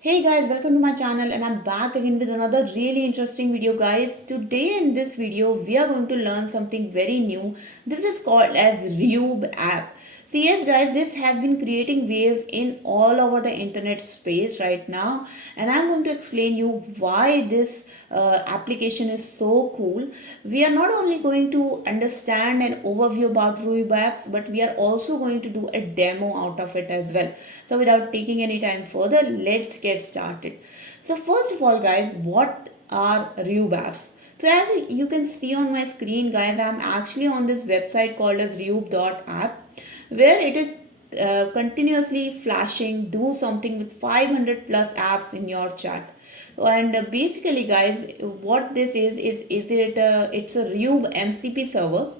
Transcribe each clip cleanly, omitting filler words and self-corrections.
Hey guys, welcome to my channel and I'm back again with another really interesting video guys. Today in this video we are going to learn something very new. This is called as Rube app. So yes guys, this has been creating waves in all over the internet space right now, and I'm going to explain you why this application is so cool. We are not only going to understand an overview about Rube apps, but we are also going to do a demo out of it as well. So without taking any time further, let's get started. So first of all guys, what are Rube apps? So as you can see on my screen guys, I'm actually on this website called as Rube.app, where it is continuously flashing do something with 500 plus apps in your chat. And basically guys, what this it's a Rube MCP server,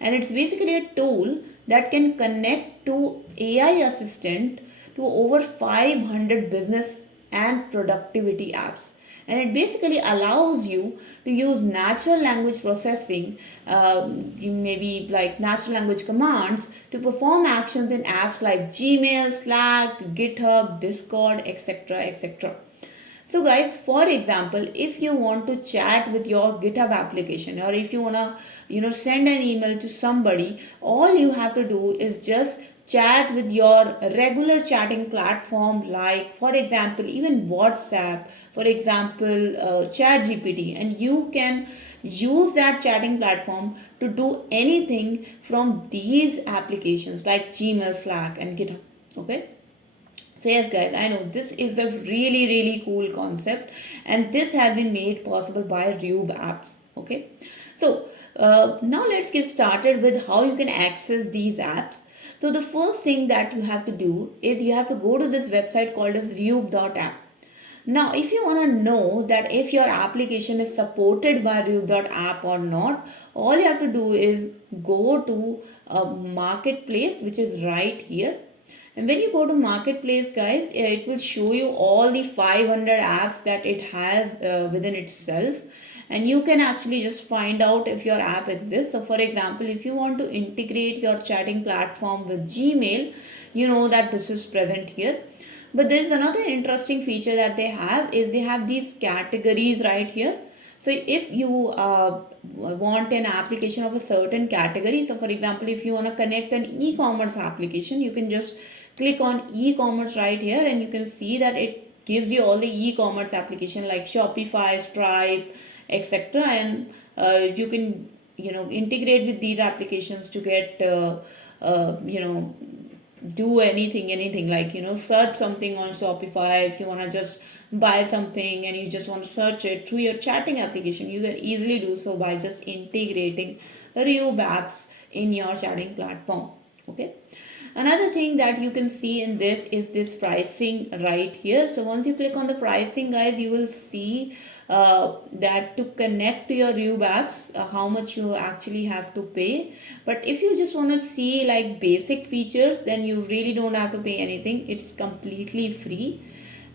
and it's basically a tool that can connect to AI assistant to over 500 business and productivity apps, and it basically allows you to use natural language processing, maybe like natural language commands, to perform actions in apps like Gmail, Slack, GitHub, Discord, etc, etc. So guys, for example, if you want to chat with your GitHub application, or if you want to send an email to somebody, all you have to do is just chat with your regular chatting platform, like for example even WhatsApp, for example ChatGPT, and you can use that chatting platform to do anything from these applications like Gmail, Slack and GitHub. Okay. So yes guys, I know this is a really cool concept, and this has been made possible by Rube apps. Okay, so now let's get started with how you can access these apps. So the first thing that you have to do is you have to go to this website called as Rube.app. Now, if you want to know that if your application is supported by Rube.app or not, all you have to do is go to a marketplace, which is right here. And when you go to marketplace guys, it will show you all the 500 apps that it has within itself, and you can actually just find out if your app exists. So for example, if you want to integrate your chatting platform with Gmail, you know that this is present here. But there is another interesting feature that they have, is they have these categories right here. So if you want an application of a certain category, so for example, if you want to connect an e-commerce application, you can just click on e-commerce right here, and you can see that it gives you all the e-commerce application like Shopify, Stripe, etc. And you can integrate with these applications to get do anything like search something on Shopify. If you want to just buy something and you just want to search it through your chatting application, you can easily do so by just integrating Rube apps in your chatting platform. Okay, another thing that you can see in this is this pricing right here. So once you click on the pricing guys, you will see that to connect to your Rube apps, how much you actually have to pay. But if you just want to see like basic features, then you really don't have to pay anything. It's completely free,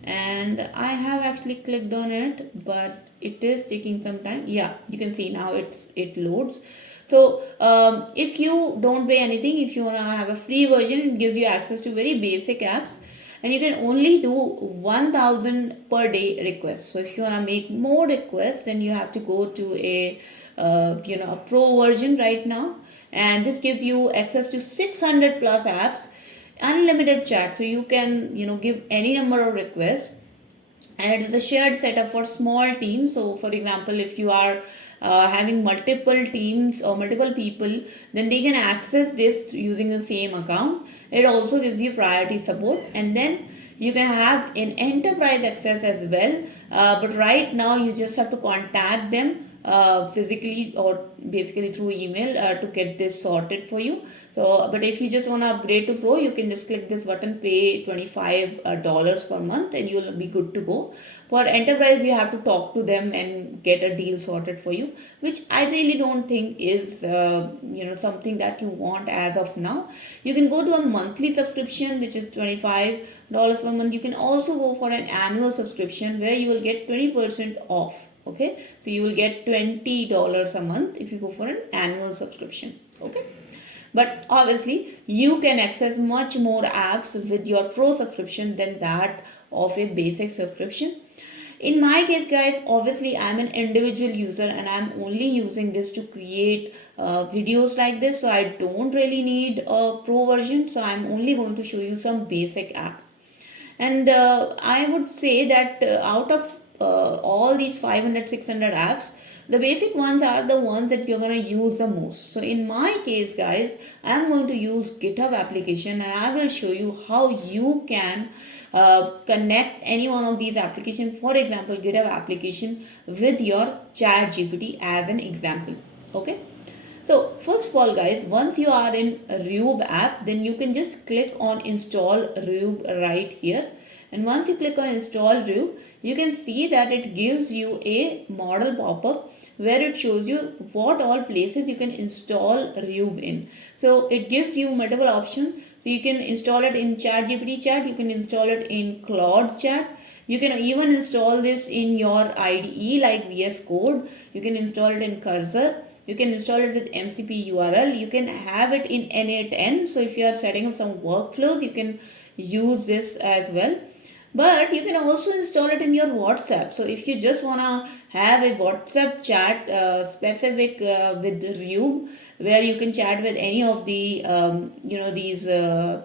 and I have actually clicked on it, but it is taking some time. Yeah, you can see now it loads. So if you don't pay anything, if you want to have a free version, it gives you access to very basic apps, and you can only do 1000 per day requests. So if you want to make more requests, then you have to go to a a pro version right now, and this gives you access to 600 plus apps, unlimited chat, so you can give any number of requests, and it is a shared setup for small teams. So for example, if you are having multiple teams or multiple people, then they can access this using the same account. It also gives you priority support, and then you can have an enterprise access as well, but right now you just have to contact them physically or basically through email to get this sorted for you. So but if you just want to upgrade to pro, you can just click this button, pay $25 per month, and you'll be good to go. For enterprise, you have to talk to them and get a deal sorted for you, which I really don't think is something that you want as of now. You can go to a monthly subscription, which is $25 per month. You can also go for an annual subscription where you will get 20% off. Okay, so you will get $20 a month if you go for an annual subscription. Okay, But obviously you can access much more apps with your pro subscription than that of a basic subscription. In my case, guys, obviously I'm an individual user and I'm only using this to create videos like this, so I don't really need a pro version. So I'm only going to show you some basic apps. And I would say that out of all these 500 600 apps, the basic ones are the ones that you're going to use the most. So in my case, guys, I'm going to use GitHub application, and I will show you how you can connect any one of these applications, for example GitHub application, with your ChatGPT as an example. Okay, so first of all, guys, once you are in Rube app, then you can just click on install Rube right here. And once you click on install Rube, you can see that it gives you a model pop-up where it shows you what all places you can install Rube in. So it gives you multiple options. So you can install it in ChatGPT chat, you can install it in Claude chat, you can even install this in your IDE like VS Code, you can install it in Cursor, you can install it with MCP URL, you can have it in N8N. So if you are setting up some workflows, you can use this as well. But you can also install it in your WhatsApp. So if you just want to have a WhatsApp chat specific with Rube, where you can chat with any of the these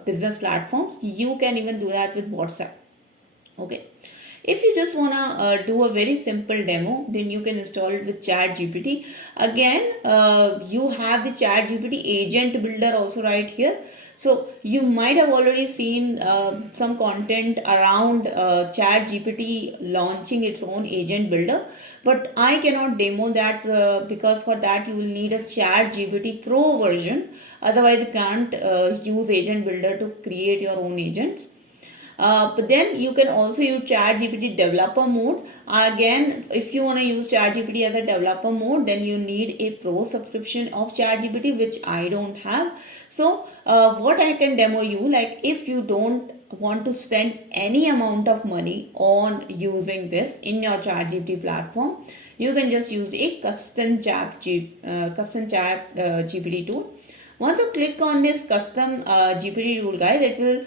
business platforms, you can even do that with WhatsApp. Okay. If you just want to do a very simple demo, then you can install it with ChatGPT. Again, you have the ChatGPT agent builder also right here. So you might have already seen some content around ChatGPT launching its own agent builder, but I cannot demo that because for that you will need a ChatGPT Pro version. Otherwise, you can't use agent builder to create your own agents. But then you can also use ChatGPT developer mode. Again, if you want to use ChatGPT as a developer mode, then you need a pro subscription of ChatGPT, which I don't have. So what I can demo you, like if you don't want to spend any amount of money on using this in your ChatGPT platform, you can just use a custom chat GPT tool. Once you click on this custom GPT tool, guys, it will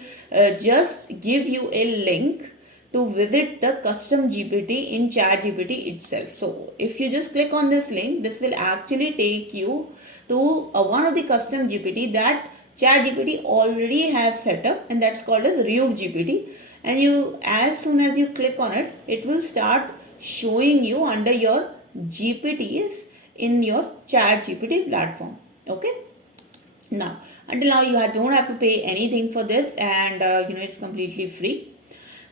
just give you a link to visit the custom GPT in ChatGPT itself. So if you just click on this link, this will actually take you to one of the custom GPT that ChatGPT already has set up, and that's called as Rube GPT. And you, as soon as you click on it, it will start showing you under your GPTs in your ChatGPT platform. Okay. Now, until now you don't have to pay anything for this, and it's completely free.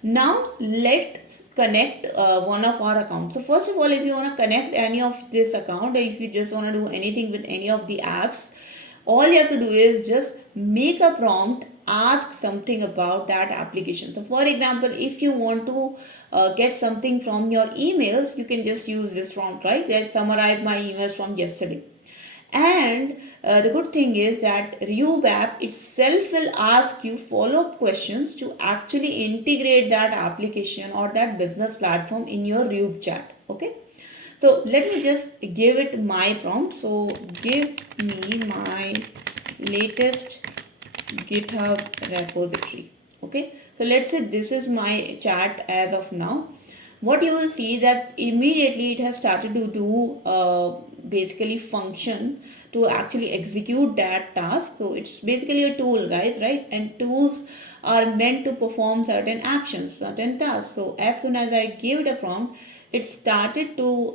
Now let's connect one of our accounts. So first of all, if you want to connect any of this account, or if you just want to do anything with any of the apps, all you have to do is just make a prompt, ask something about that application. So for example, if you want to get something from your emails, you can just use this prompt, right? Let's summarize my emails from yesterday. And the good thing is that Rube app itself will ask you follow-up questions to actually integrate that application or that business platform in your Rube chat. Okay. So let me just give it my prompt. So give me my latest GitHub repository. Okay. So let's say this is my chat as of now. What you will see that immediately it has started to do basically function to actually execute that task. So it's basically a tool, guys, right? And tools are meant to perform certain actions, certain tasks. So as soon as I gave it a prompt, it started to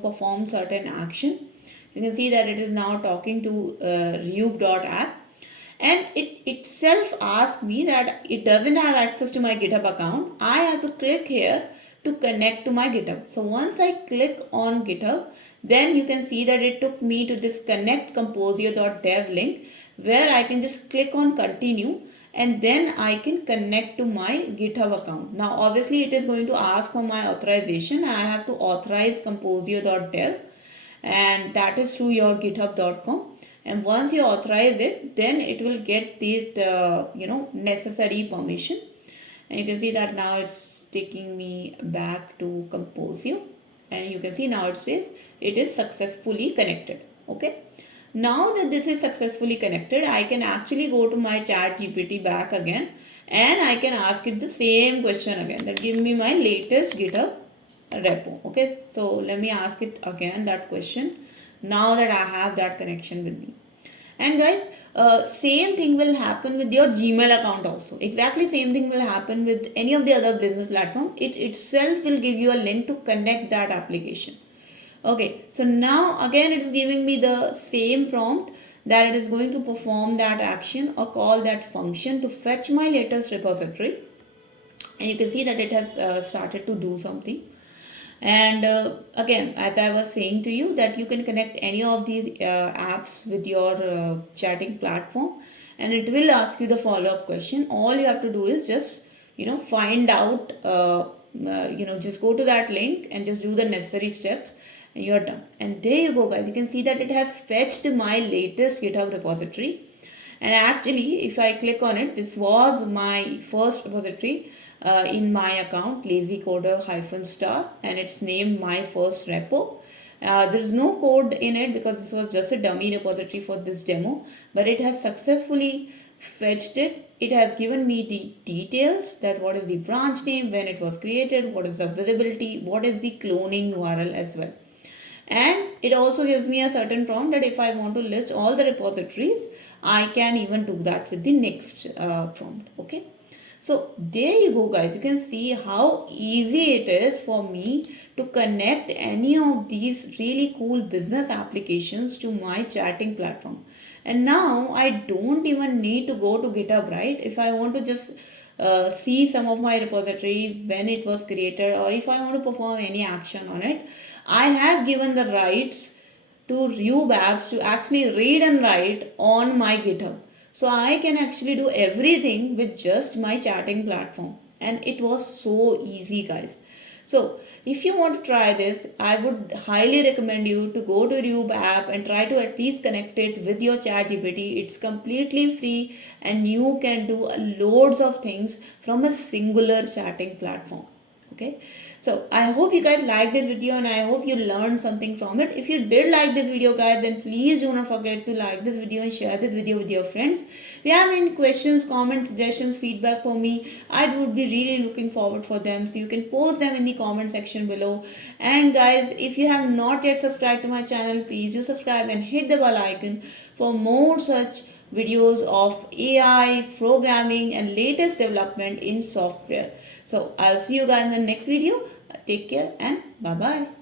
perform certain action. You can see that it is now talking to Rube.app. And it itself asked me that it doesn't have access to my GitHub account. I have to click here to connect to my GitHub. So once I click on GitHub, then you can see that it took me to this connect composio.dev link, where I can just click on continue, and then I can connect to my GitHub account. Now obviously it is going to ask for my authorization. I have to authorize composio.dev, and that is through your github.com. And once you authorize it, then it will get the necessary permission. And you can see that now it's taking me back to Composio, and you can see now it says it is successfully connected. Okay. Now that this is successfully connected, I can actually go to my ChatGPT back again and I can ask it the same question again, that give me my latest GitHub repo. Okay, so let me ask it again that question now that I have that connection with me. And guys, same thing will happen with your Gmail account also. Exactly same thing will happen with any of the other business platform. It itself will give you a link to connect that application. Okay, so now again it is giving me the same prompt that it is going to perform that action or call that function to fetch my latest repository. And you can see that it has started to do something. And again, as I was saying to you, that you can connect any of these apps with your chatting platform, and it will ask you the follow-up question. All you have to do is just find out, just go to that link and just do the necessary steps, and you're done. And there you go, guys. You can see that it has fetched my latest GitHub repository. And actually, if I click on it, this was my first repository in my account, lazycoder-star, and it's named my first repo. There is no code in it because this was just a dummy repository for this demo, but it has successfully fetched it. It has given me the details, that what is the branch name, when it was created, what is the availability, what is the cloning URL as well. And it also gives me a certain prompt that if I want to list all the repositories, I can even do that with the next prompt. Okay. So there you go, guys. You can see how easy it is for me to connect any of these really cool business applications to my chatting platform. And now I don't even need to go to GitHub, right? If I want to just see some of my repository when it was created, or if I want to perform any action on it, I have given the rights to Rube apps to actually read and write on my GitHub. So I can actually do everything with just my chatting platform. And it was so easy, guys. So if you want to try this, I would highly recommend you to go to Rube app and try to at least connect it with your ChatGPT. It's completely free and you can do loads of things from a singular chatting platform. Okay. So I hope you guys like this video and I hope you learned something from it. If you did like this video, guys, then please do not forget to like this video and share this video with your friends. If you have any questions, comments, suggestions, feedback for me, I would be really looking forward for them. So you can post them in the comment section below. And guys, if you have not yet subscribed to my channel, please do subscribe and hit the bell icon for more such videos of AI, programming and latest development in software. So I'll see you guys in the next video. Take care and bye-bye.